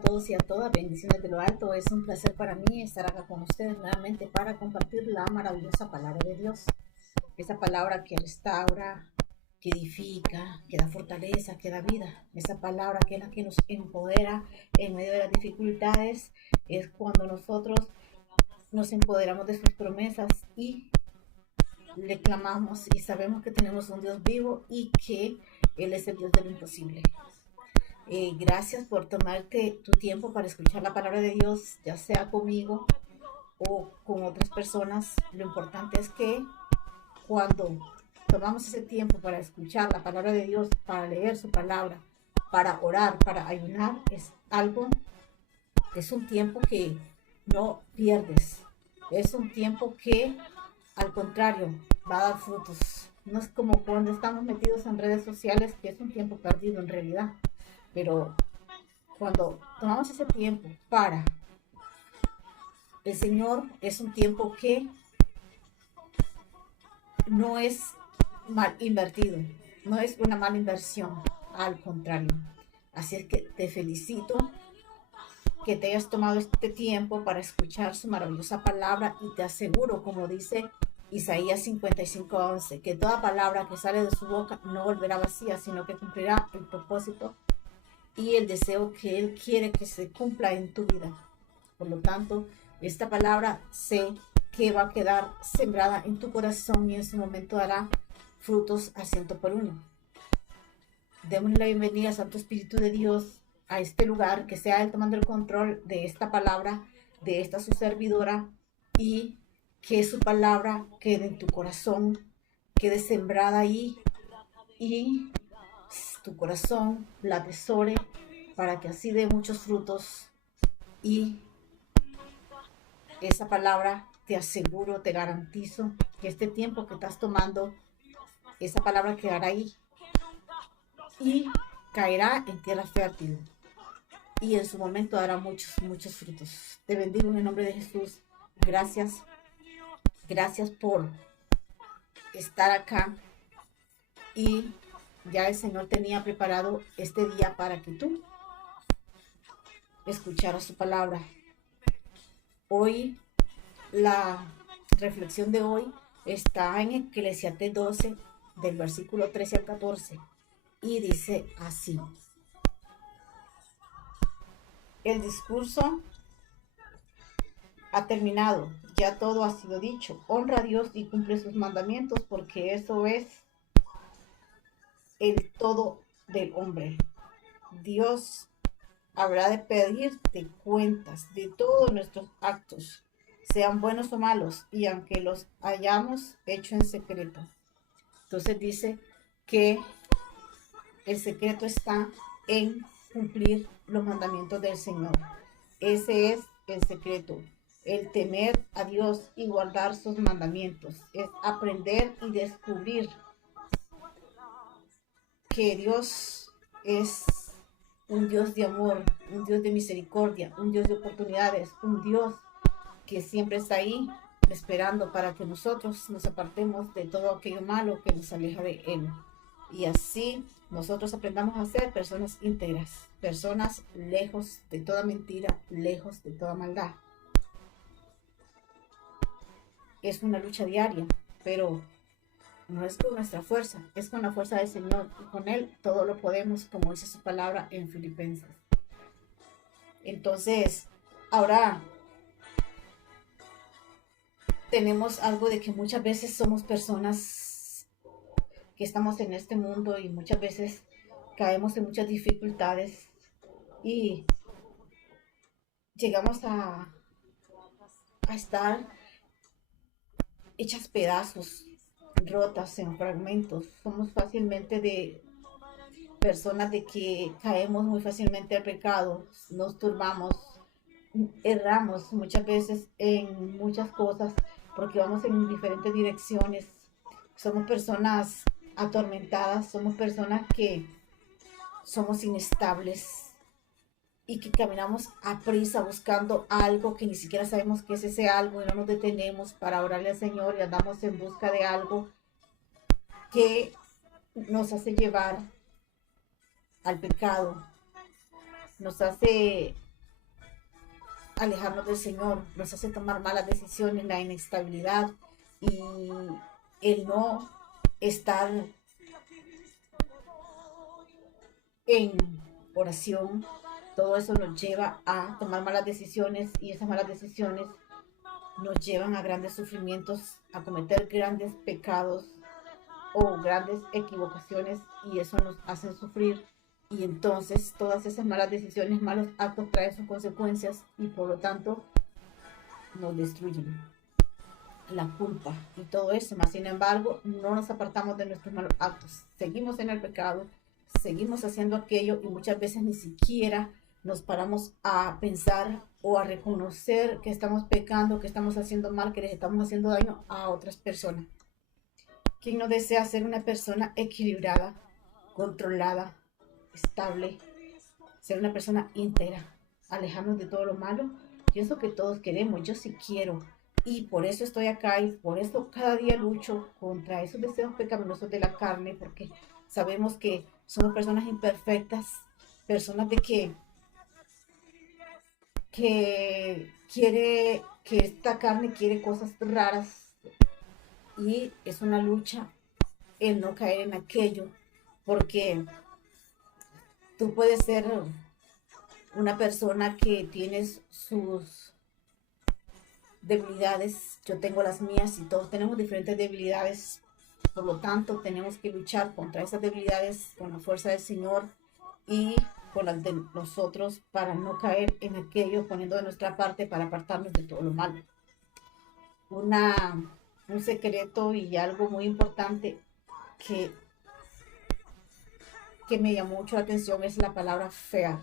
a todos y a todas, bendiciones de lo alto. Es un placer para mí estar acá con ustedes nuevamente para compartir la maravillosa palabra de Dios. Esa palabra que restaura, que edifica, que da fortaleza, que da vida. Esa palabra que es la que nos empodera en medio de las dificultades. Es cuando nosotros nos empoderamos de sus promesas y le clamamos y sabemos que tenemos un Dios vivo y que Él es el Dios de lo imposible. Gracias por tomarte tu tiempo para escuchar la palabra de Dios, ya sea conmigo o con otras personas. Lo importante es que cuando tomamos ese tiempo para escuchar la palabra de Dios, para leer su palabra, para orar, para ayunar, es un tiempo que no pierdes. Es un tiempo que, al contrario, va a dar frutos. No es como cuando estamos metidos en redes sociales, que es un tiempo perdido en realidad. Pero cuando tomamos ese tiempo para el Señor, es un tiempo que no es mal invertido, no es una mala inversión, al contrario. Así es que te felicito que te hayas tomado este tiempo para escuchar su maravillosa palabra y te aseguro, como dice Isaías 55:11, que toda palabra que sale de su boca no volverá vacía, sino que cumplirá el propósito y el deseo que Él quiere que se cumpla en tu vida. Por lo tanto, esta palabra sé que va a quedar sembrada en tu corazón y en su momento dará frutos a 100 por 1. Démosle la bienvenida al Santo Espíritu de Dios a este lugar, que sea Él tomando el control de esta palabra, de esta su servidora, y que su palabra quede en tu corazón, quede sembrada ahí y tu corazón la atesore para que así dé muchos frutos. Y esa palabra, te aseguro, te garantizo que este tiempo que estás tomando, esa palabra quedará ahí y caerá en tierra fértil y en su momento dará muchos frutos. Te bendigo en el nombre de Jesús. Gracias por estar acá, y ya el Señor tenía preparado este día para que tú escucharas su palabra. Hoy, la reflexión de hoy está en Eclesiastés 12, del versículo 13 al 14, y dice así: el discurso ha terminado, ya todo ha sido dicho. Honra a Dios y cumple sus mandamientos, porque eso es el todo del hombre. Dios habrá de pedirte cuentas de todos nuestros actos, sean buenos o malos, y aunque los hayamos hecho en secreto. Entonces dice que el secreto está en cumplir los mandamientos del Señor. Ese es el secreto, el temer a Dios y guardar sus mandamientos. Es aprender y descubrir que Dios es un Dios de amor, un Dios de misericordia, un Dios de oportunidades, un Dios que siempre está ahí esperando para que nosotros nos apartemos de todo aquello malo que nos aleja de Él. Y así nosotros aprendamos a ser personas íntegras, personas lejos de toda mentira, lejos de toda maldad. Es una lucha diaria, pero no es con nuestra fuerza, es con la fuerza del Señor, y con Él todo lo podemos, como dice su palabra en Filipenses. Entonces, ahora tenemos algo de que muchas veces somos personas que estamos en este mundo y muchas veces caemos en muchas dificultades y llegamos a estar hechas pedazos, rotas en fragmentos. Somos fácilmente de personas de que caemos muy fácilmente al pecado, nos turbamos, erramos muchas veces en muchas cosas porque vamos en diferentes direcciones. Somos personas atormentadas, somos personas que somos inestables y que caminamos a prisa buscando algo que ni siquiera sabemos qué es ese algo, y no nos detenemos para orarle al Señor y andamos en busca de algo que nos hace llevar al pecado, nos hace alejarnos del Señor, nos hace tomar malas decisiones, la inestabilidad y el no estar en oración. Todo eso nos lleva a tomar malas decisiones y esas malas decisiones nos llevan a grandes sufrimientos, a cometer grandes pecados o grandes equivocaciones y eso nos hace sufrir y entonces todas esas malas decisiones, malos actos traen sus consecuencias y por lo tanto nos destruyen. La culpa y todo eso, más sin embargo no nos apartamos de nuestros malos actos, seguimos en el pecado, seguimos haciendo aquello y muchas veces ni siquiera nos paramos a pensar o a reconocer que estamos pecando, que estamos haciendo mal, que les estamos haciendo daño a otras personas. ¿Quién no desea ser una persona equilibrada, controlada, estable, ser una persona íntegra, alejarnos de todo lo malo? Pienso que todos queremos, yo sí quiero. Y por eso estoy acá y por eso cada día lucho contra esos deseos pecaminosos de la carne, porque sabemos que somos personas imperfectas, personas de que quiere, que esta carne quiere cosas raras y es una lucha el no caer en aquello, porque tú puedes ser una persona que tienes sus debilidades, yo tengo las mías y todos tenemos diferentes debilidades, por lo tanto tenemos que luchar contra esas debilidades con la fuerza del Señor y con las de nosotros para no caer en aquello, poniendo de nuestra parte para apartarnos de todo lo malo. Un secreto y algo muy importante que, que me llamó mucho la atención es la palabra fear,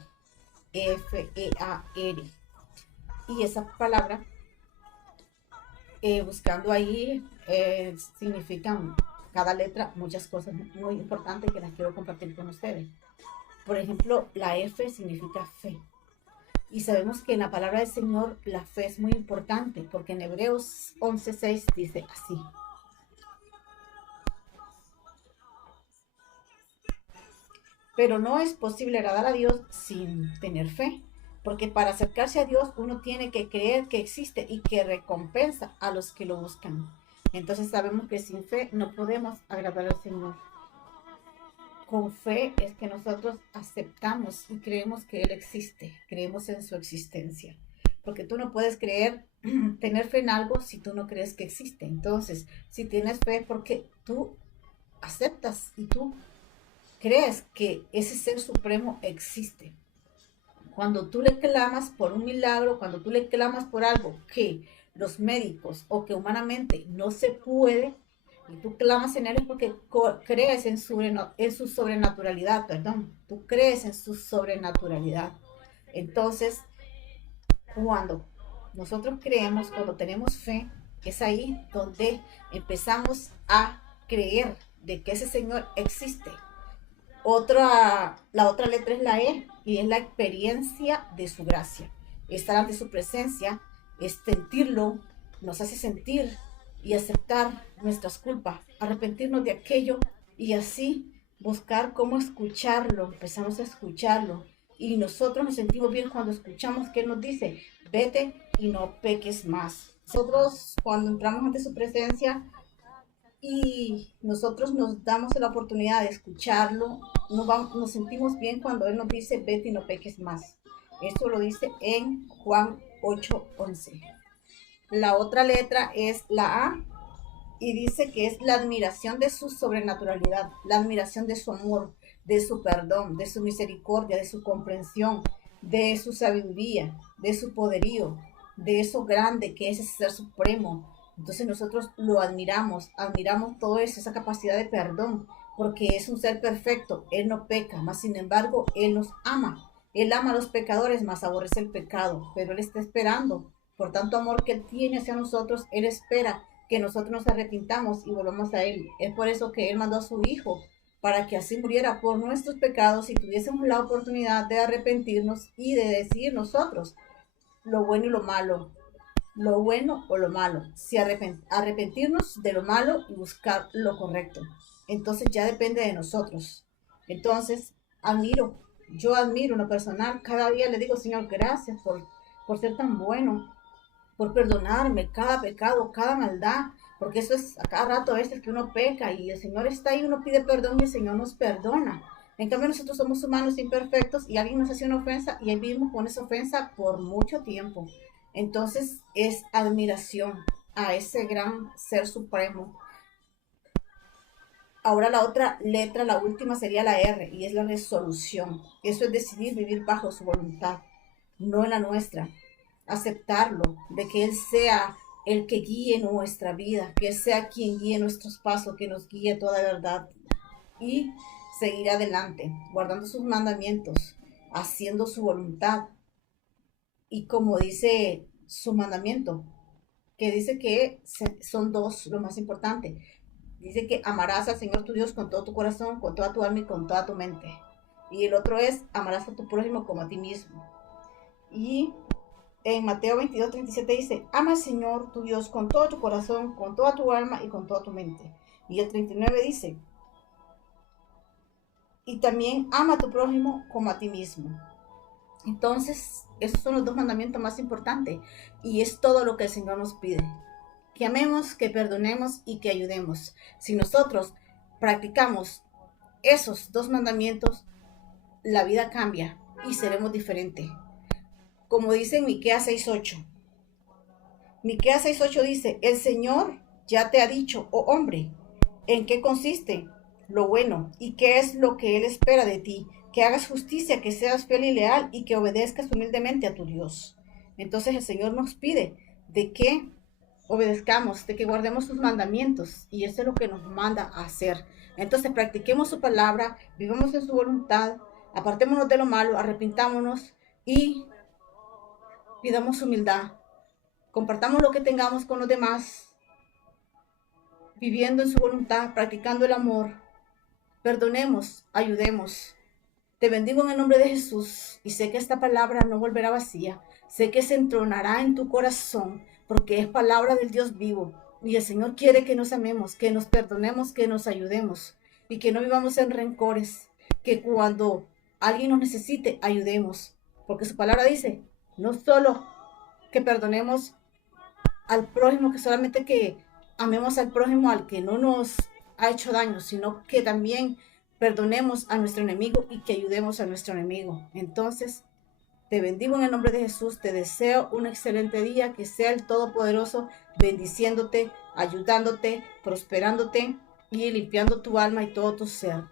F-E-A-R. Y esa palabra, buscando ahí, significan cada letra muchas cosas muy importantes que las quiero compartir con ustedes. Por ejemplo, la F significa fe. Y sabemos que en la palabra del Señor la fe es muy importante, porque en Hebreos 11:6 dice así: pero no es posible agradar a Dios sin tener fe, porque para acercarse a Dios uno tiene que creer que existe y que recompensa a los que lo buscan. Entonces sabemos que sin fe no podemos agradar al Señor. Con fe es que nosotros aceptamos y creemos que Él existe, creemos en su existencia. Porque tú no puedes creer, tener fe en algo si tú no crees que existe. Entonces, si tienes fe porque tú aceptas y tú crees que ese ser supremo existe. Cuando tú le clamas por un milagro, cuando tú le clamas por algo que los médicos o que humanamente no se puede, y tú clamas en él es porque crees en su sobrenaturalidad, perdón. Tú crees en su sobrenaturalidad. Entonces, cuando nosotros creemos, cuando tenemos fe, es ahí donde empezamos a creer de que ese Señor existe. La otra letra es la E y es la experiencia de su gracia. Estar ante su presencia es sentirlo, nos hace sentir y aceptar nuestras culpas, arrepentirnos de aquello y así buscar cómo escucharlo. Empezamos a escucharlo y nosotros nos sentimos bien cuando escuchamos que Él nos dice: vete y no peques más. Nosotros cuando entramos ante su presencia y nosotros nos damos la oportunidad de escucharlo, nos sentimos bien cuando Él nos dice: vete y no peques más. Esto lo dice en Juan 8:11. La otra letra es la A y dice que es la admiración de su sobrenaturalidad, la admiración de su amor, de su perdón, de su misericordia, de su comprensión, de su sabiduría, de su poderío, de eso grande que es ese ser supremo. Entonces nosotros lo admiramos, admiramos todo eso, esa capacidad de perdón, porque es un ser perfecto, Él no peca, mas sin embargo Él nos ama. Él ama a los pecadores, mas aborrece el pecado, pero Él está esperando. Por tanto amor que Él tiene hacia nosotros, Él espera que nosotros nos arrepintamos y volvamos a Él. Es por eso que Él mandó a su Hijo, para que así muriera por nuestros pecados y tuviésemos la oportunidad de arrepentirnos y de decir nosotros lo bueno y lo malo, lo bueno o lo malo, si arrepentirnos de lo malo y buscar lo correcto. Entonces ya depende de nosotros. Entonces yo admiro en lo personal, cada día le digo: Señor, gracias por por ser tan bueno, por perdonarme cada pecado, cada maldad, porque eso es a cada rato a veces que uno peca y el Señor está ahí, uno pide perdón y el Señor nos perdona. En cambio nosotros somos humanos imperfectos y alguien nos hace una ofensa y ahí vivimos con esa ofensa por mucho tiempo. Entonces es admiración a ese gran ser supremo. Ahora la otra letra, la última sería la R y es la resolución. Eso es decidir vivir bajo su voluntad, no en la nuestra. Aceptarlo, de que Él sea el que guíe nuestra vida, que sea quien guíe nuestros pasos, que nos guíe toda verdad y seguir adelante, guardando sus mandamientos, haciendo su voluntad y como dice su mandamiento, que dice que son dos lo más importante. Dice que amarás al Señor tu Dios con todo tu corazón, con toda tu alma y con toda tu mente. Y el otro es amarás a tu prójimo como a ti mismo. Y en Mateo 22:37 dice, ama al Señor tu Dios con todo tu corazón, con toda tu alma y con toda tu mente. Y el 39 dice, y también ama a tu prójimo como a ti mismo. Entonces, esos son los dos mandamientos más importantes. Y es todo lo que el Señor nos pide. Que amemos, que perdonemos y que ayudemos. Si nosotros practicamos esos dos mandamientos, la vida cambia y seremos diferentes. Como dice en Miqueas 6:8. Miqueas 6:8 dice, el Señor ya te ha dicho, oh hombre, en qué consiste lo bueno y qué es lo que Él espera de ti, que hagas justicia, que seas fiel y leal y que obedezcas humildemente a tu Dios. Entonces el Señor nos pide de que obedezcamos, de que guardemos sus mandamientos y eso es lo que nos manda a hacer. Entonces practiquemos su palabra, vivamos en su voluntad, apartémonos de lo malo, arrepintámonos y pidamos humildad. Compartamos lo que tengamos con los demás, viviendo en su voluntad, practicando el amor. Perdonemos, ayudemos. Te bendigo en el nombre de Jesús y sé que esta palabra no volverá vacía. Sé que se entronará en tu corazón porque es palabra del Dios vivo. Y el Señor quiere que nos amemos, que nos perdonemos, que nos ayudemos y que no vivamos en rencores. Que cuando alguien nos necesite, ayudemos. Porque su palabra dice, no solo que perdonemos al prójimo, que solamente que amemos al prójimo al que no nos ha hecho daño, sino que también perdonemos a nuestro enemigo y que ayudemos a nuestro enemigo. Entonces, te bendigo en el nombre de Jesús, te deseo un excelente día, que sea el Todopoderoso bendiciéndote, ayudándote, prosperándote y limpiando tu alma y todo tu ser.